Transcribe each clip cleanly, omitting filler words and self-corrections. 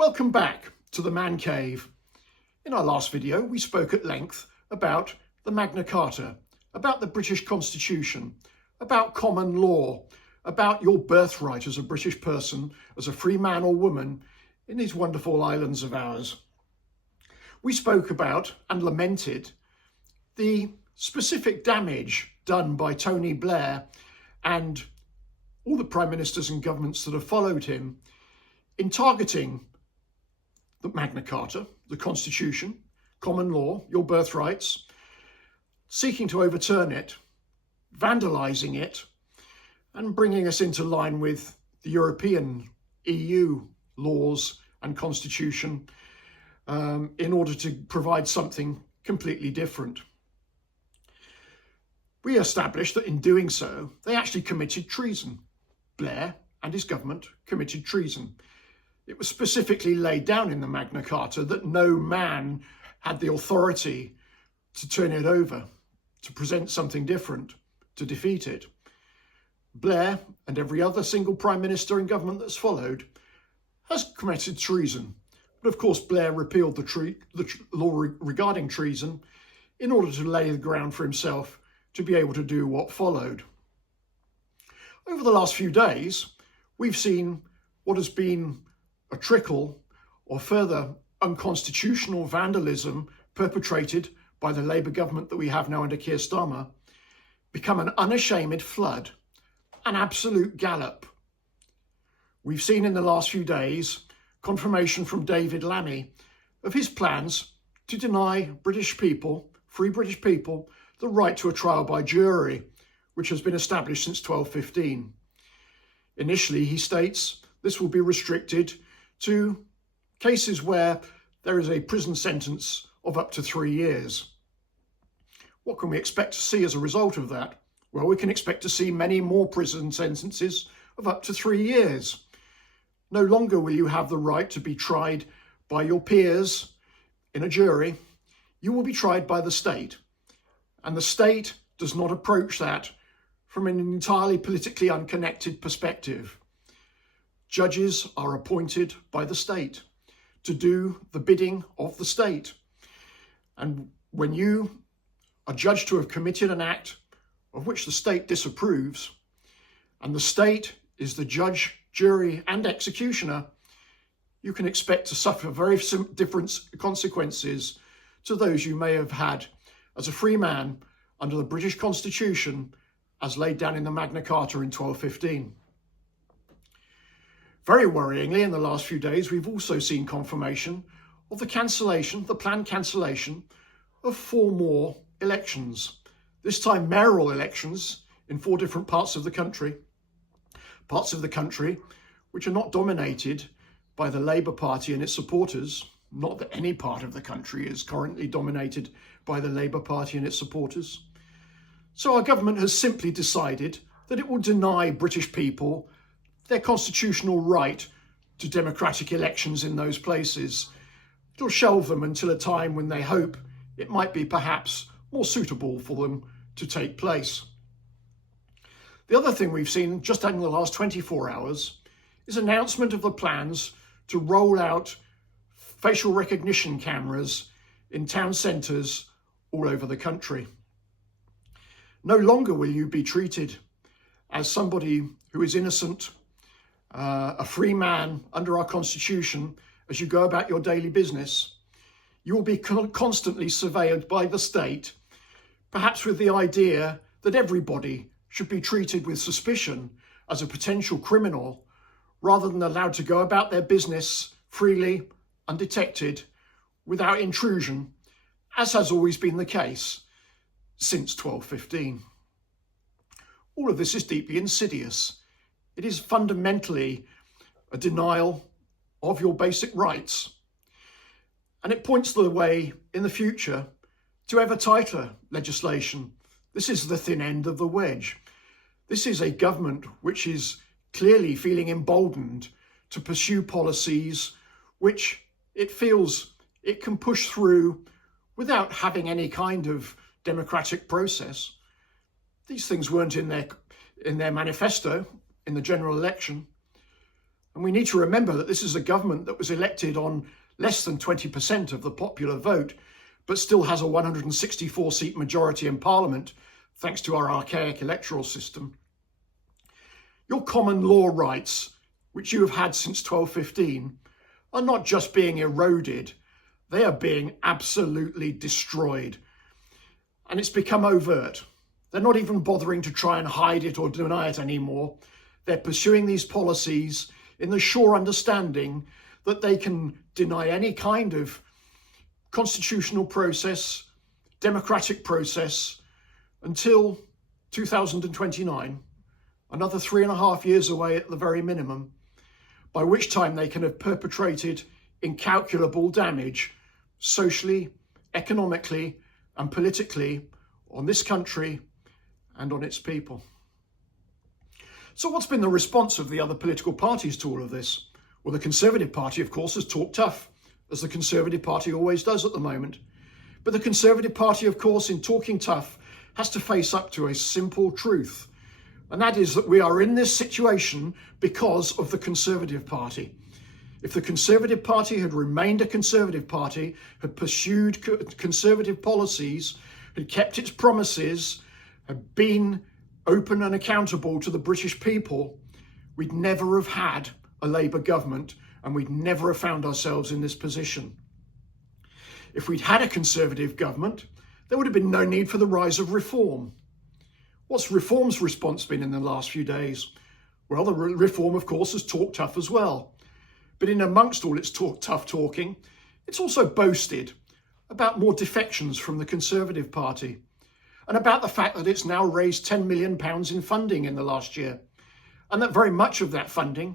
Welcome back to the Man Cave. In our last video, we spoke at length about the Magna Carta, about the British Constitution, about common law, about your birthright as a British person, as a free man or woman in these wonderful islands of ours. We spoke about and lamented the specific damage done by Tony Blair and all the prime ministers and governments that have followed him in targeting the Magna Carta, the Constitution, common law, your birthrights, seeking to overturn it, vandalising it, and bringing us into line with the European EU laws and constitution in order to provide something completely different. We established that in doing so, they actually committed treason. Blair and his government committed treason. It was specifically laid down in the Magna Carta that no man had the authority to turn it over, to present something different, to defeat it. Blair and every other single prime minister and government that's followed has committed treason. But of course, Blair repealed the law regarding treason in order to lay the ground for himself to be able to do what followed. Over the last few days, we've seen what has been a trickle or further unconstitutional vandalism perpetrated by the Labour government that we have now under Keir Starmer become an unashamed flood, an absolute gallop. We've seen in the last few days confirmation from David Lammy of his plans to deny British people, free British people, the right to a trial by jury, which has been established since 1215. Initially, he states this will be restricted to cases where there is a prison sentence of up to 3 years. What can we expect to see as a result of that? Well, we can expect to see many more prison sentences of up to 3 years. No longer will you have the right to be tried by your peers in a jury. You will be tried by the state. And the state does not approach that from an entirely politically unconnected perspective. Judges are appointed by the state to do the bidding of the state. And when you are judged to have committed an act of which the state disapproves, and the state is the judge, jury, and executioner, you can expect to suffer very different consequences to those you may have had as a free man under the British Constitution as laid down in the Magna Carta in 1215. Very worryingly, in the last few days, we've also seen confirmation of the planned cancellation of 4 more elections, this time mayoral elections in 4 different parts of the country which are not dominated by the Labour Party and its supporters. Not that any part of the country is currently dominated by the Labour Party and its supporters. So our government has simply decided that it will deny British people their constitutional right to democratic elections in those places. It'll shelve them until a time when they hope it might be perhaps more suitable for them to take place. The other thing we've seen just in the last 24 hours is announcement of the plans to roll out facial recognition cameras in town centres all over the country. No longer will you be treated as somebody who is innocent, a free man under our constitution as you go about your daily business. You will be constantly surveilled by the state, perhaps with the idea that everybody should be treated with suspicion as a potential criminal rather than allowed to go about their business freely, undetected, without intrusion, as has always been the case since 1215. All of this is deeply insidious. It is fundamentally a denial of your basic rights. And it points the way in the future to ever tighter legislation. This is the thin end of the wedge. This is a government which is clearly feeling emboldened to pursue policies which it feels it can push through without having any kind of democratic process. These things weren't in their manifesto in the general election. And we need to remember that this is a government that was elected on less than 20% of the popular vote, but still has a 164-seat majority in Parliament, thanks to our archaic electoral system. Your common law rights, which you have had since 1215, are not just being eroded, they are being absolutely destroyed. And it's become overt. They're not even bothering to try and hide it or deny it anymore. They're pursuing these policies in the sure understanding that they can deny any kind of constitutional process, democratic process, until 2029, another 3.5 years away at the very minimum, by which time they can have perpetrated incalculable damage socially, economically, and politically on this country and on its people. So what's been the response of the other political parties to all of this? Well, the Conservative Party, of course, has talked tough, as the Conservative Party always does at the moment. But the Conservative Party, of course, in talking tough, has to face up to a simple truth. And that is that we are in this situation because of the Conservative Party. If the Conservative Party had remained a Conservative Party, had pursued conservative policies, had kept its promises, had been open and accountable to the British people, we'd never have had a Labour government and we'd never have found ourselves in this position. If we'd had a Conservative government, there would have been no need for the rise of Reform. What's Reform's response been in the last few days? Well, the Reform, of course, has talked tough as well. But in amongst all its tough talking, it's also boasted about more defections from the Conservative Party and about the fact that it's now raised £10 million in funding in the last year, and that very much of that funding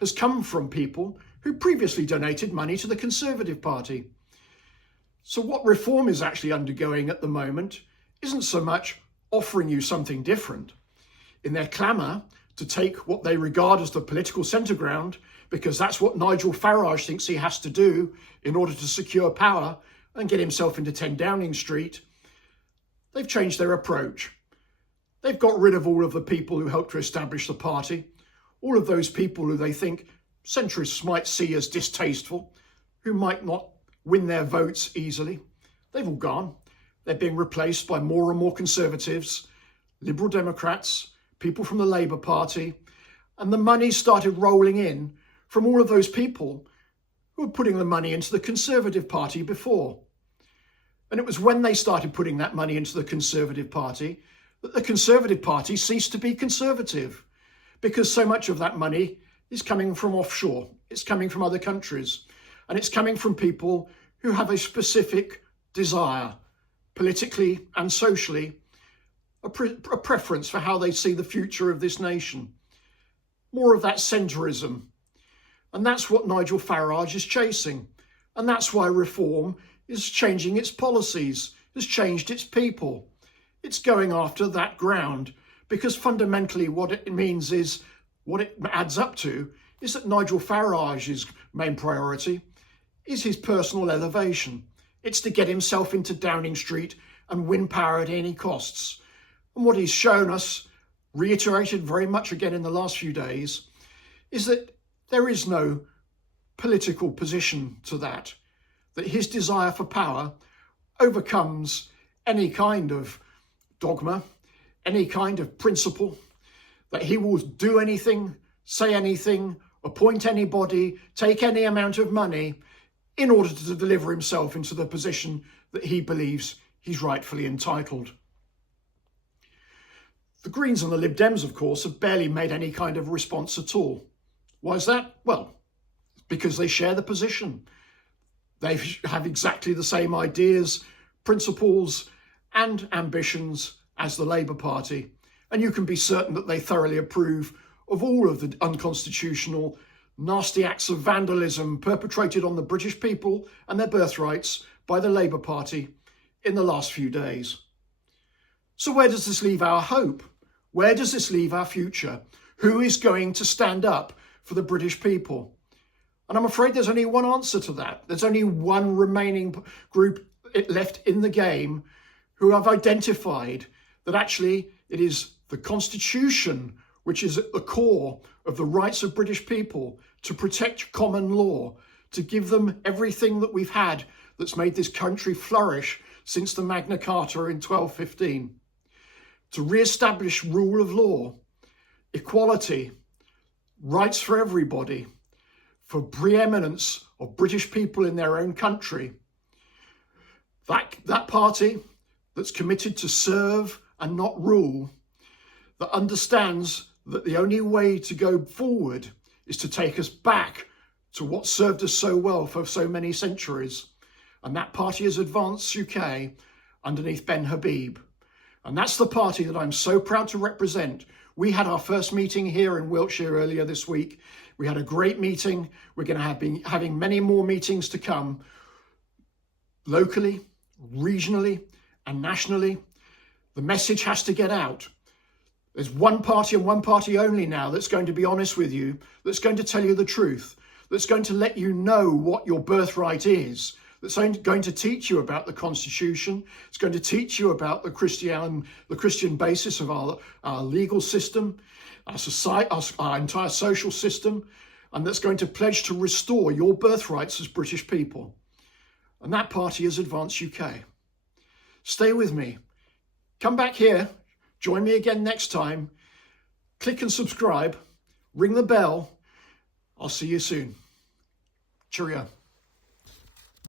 has come from people who previously donated money to the Conservative Party. So what Reform is actually undergoing at the moment isn't so much offering you something different. In their clamour to take what they regard as the political centre ground, because that's what Nigel Farage thinks he has to do in order to secure power and get himself into 10 Downing Street, they've changed their approach. They've got rid of all of the people who helped to establish the party, all of those people who they think centrists might see as distasteful, who might not win their votes easily. They've all gone. They're being replaced by more and more Conservatives, Liberal Democrats, people from the Labour Party, and the money started rolling in from all of those people who were putting the money into the Conservative Party before. And it was when they started putting that money into the Conservative Party that the Conservative Party ceased to be conservative, because so much of that money is coming from offshore. It's coming from other countries, and it's coming from people who have a specific desire, politically and socially, a preference for how they see the future of this nation. More of that centrism. And that's what Nigel Farage is chasing. And that's why Reform is changing its policies, has changed its people. It's going after that ground, because fundamentally what it means is, what it adds up to, is that Nigel Farage's main priority is his personal elevation. It's to get himself into Downing Street and win power at any costs. And what he's shown us, reiterated very much again in the last few days, is that there is no political position to that his desire for power overcomes any kind of dogma, any kind of principle, that he will do anything, say anything, appoint anybody, take any amount of money in order to deliver himself into the position that he believes he's rightfully entitled. The Greens and the Lib Dems, of course, have barely made any kind of response at all. Why is that? Well, because they share the position. They have exactly the same ideas, principles, and ambitions as the Labour Party. And you can be certain that they thoroughly approve of all of the unconstitutional, nasty acts of vandalism perpetrated on the British people and their birthrights by the Labour Party in the last few days. So where does this leave our hope? Where does this leave our future? Who is going to stand up for the British people? And I'm afraid there's only one answer to that. There's only one remaining group left in the game who have identified that actually it is the Constitution which is at the core of the rights of British people to protect common law, to give them everything that we've had that's made this country flourish since the Magna Carta in 1215, to re-establish rule of law, equality, rights for everybody, for preeminence of British people in their own country. That party that's committed to serve and not rule, that understands that the only way to go forward is to take us back to what served us so well for so many centuries. And that party is Advance UK underneath Ben Habib. And that's the party that I'm so proud to represent. We had our first meeting here in Wiltshire earlier this week. We had a great meeting. We're going to be having many more meetings to come, locally, regionally, and nationally. The message has to get out. There's one party and one party only now that's going to be honest with you, that's going to tell you the truth, that's going to let you know what your birthright is, that's going to teach you about the Constitution. It's going to teach you about the Christian basis of our legal system, our society, our entire social system, and that's going to pledge to restore your birthrights as British people. And that party is Advance UK. Stay with me. Come back here. Join me again next time. Click and subscribe. Ring the bell. I'll see you soon. Cheerio.